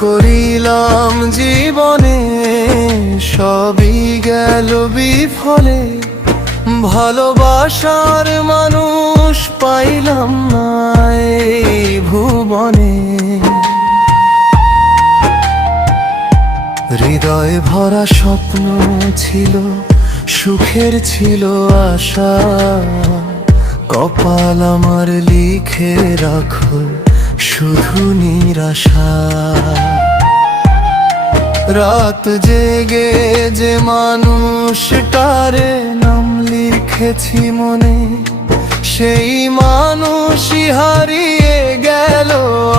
করিলাম জীবনে সবই গেল বিফলে, ভালোবাসার মানুষ পাইলাম না এই ভুবনে। হৃদয়ে ভরা স্বপ্ন ছিল, সুখের ছিল আশা, কপাল আমার লিখে রাখো শুধু নিরাশা। রাত জেগে যে মানুষটারে নাম লিখেছি মনে, সেই মানুষই হারিয়ে গেল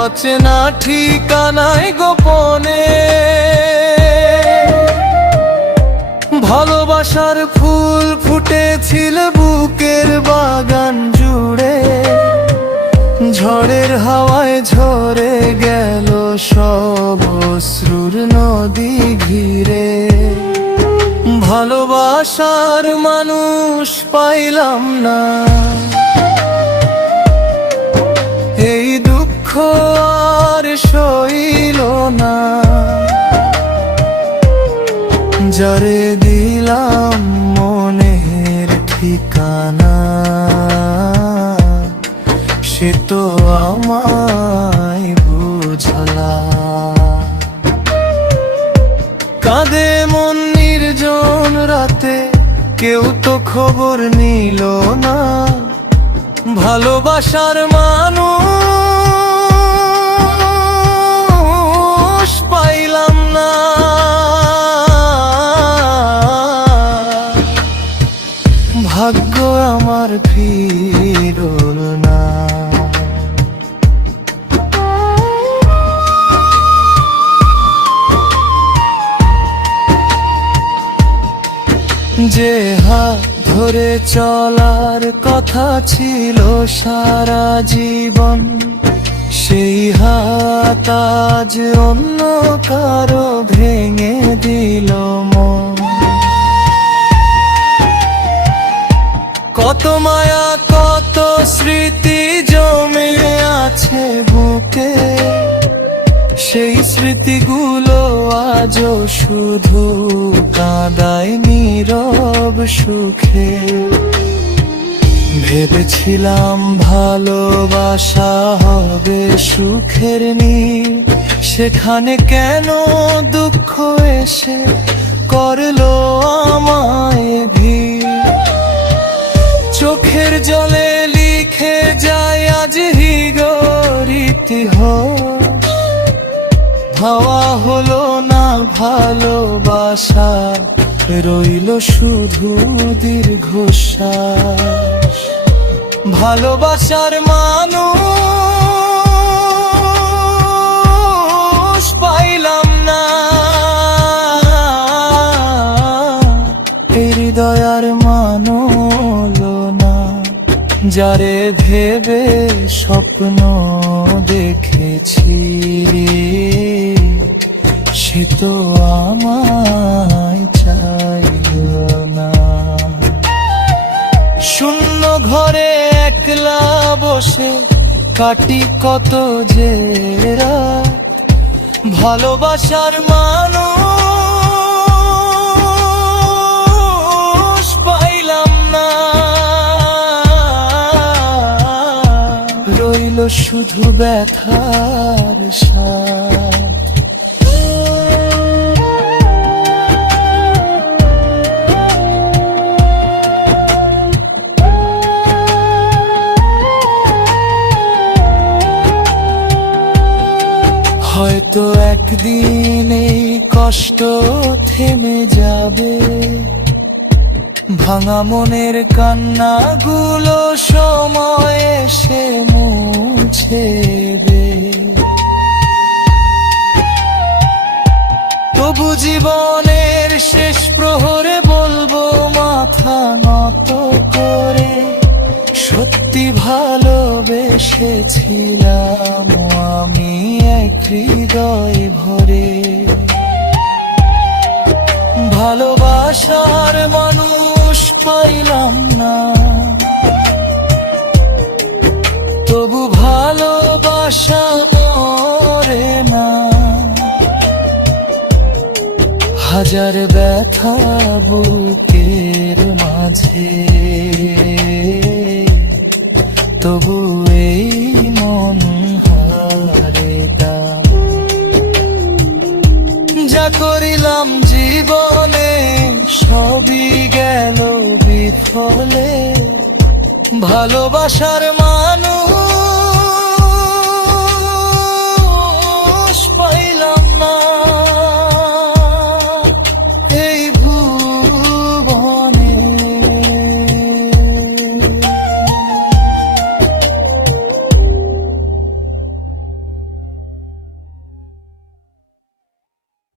অচেনা ঠিকানায় গোপনে। ভালোবাসার ফুল ফুটেছিল বুকের বাগান জুড়ে, ঝড়ের হাওয়ায় ঝরে গেল সব অশ্রুর নদী ঘিরে। ভালোবাসার মানুষ পাইলাম না, এই দুঃখ আর সইল না। যারে দিলাম মনের ঠিকানা, সে তো আমায় বুঝলা। কাঁদে মন নির্জন রাতে, কেউ তো খবর নিল না। ভালোবাসার মানুষ পাইলাম না, ভাগ্য আমার ফিরল না। যে হাত ধরে চলার কথা ছিল সারা জীবন, সেই হাত আজ অন্য কারো ভেঙে দিল মন। কত মায়া কত স্মৃতি জমে আছে বুকে, সেই স্মৃতিগুলো আজও শুধু কাঁদায় নীরব সুখে। ভেবেছিলাম ভালোবাসা হবে সুখের নীড়, সেখানে কেন দুঃখ এসে করলো আমায় ভিড়। চোখের জলে লিখে যায় আজ হিগর ইতিহাস, হাওয়া হলো না ভালোবাসা, রইল শুধু দীর্ঘশ্বাস। ভালোবাসার মানুষ পাইলাম না, হৃদয়ার মানল না। যারে ভেবে স্বপ্ন দেখেছি, সে তো আমায় চাইল না। শূন্য ঘরে একলা বসে কাটি কত যে রাত, ভালোবাসার মানুষ পাইলাম না, রইল শুধু ব্যথার সাথ। হয়তো একদিন এই কষ্ট থেমে যাবে, ভাঙা মনের কান্নাগুলো সময় এসে মুছে দে। তবু জীবনের শেষ প্রহরে বলবো মাথা নত করে, সত্যি ভালোবেসেছিলাম আমি এক হৃদয় ভরে। ভালোবাসার মানুষ পাইলাম না, তবু ভালোবাসা মরে না। হাজার ব্যথা বুকের মাঝে, তবু এই মন হারে দাম। যা করিলাম জীবনে সবই গেল বিফলে, ভালোবাসার মানুষ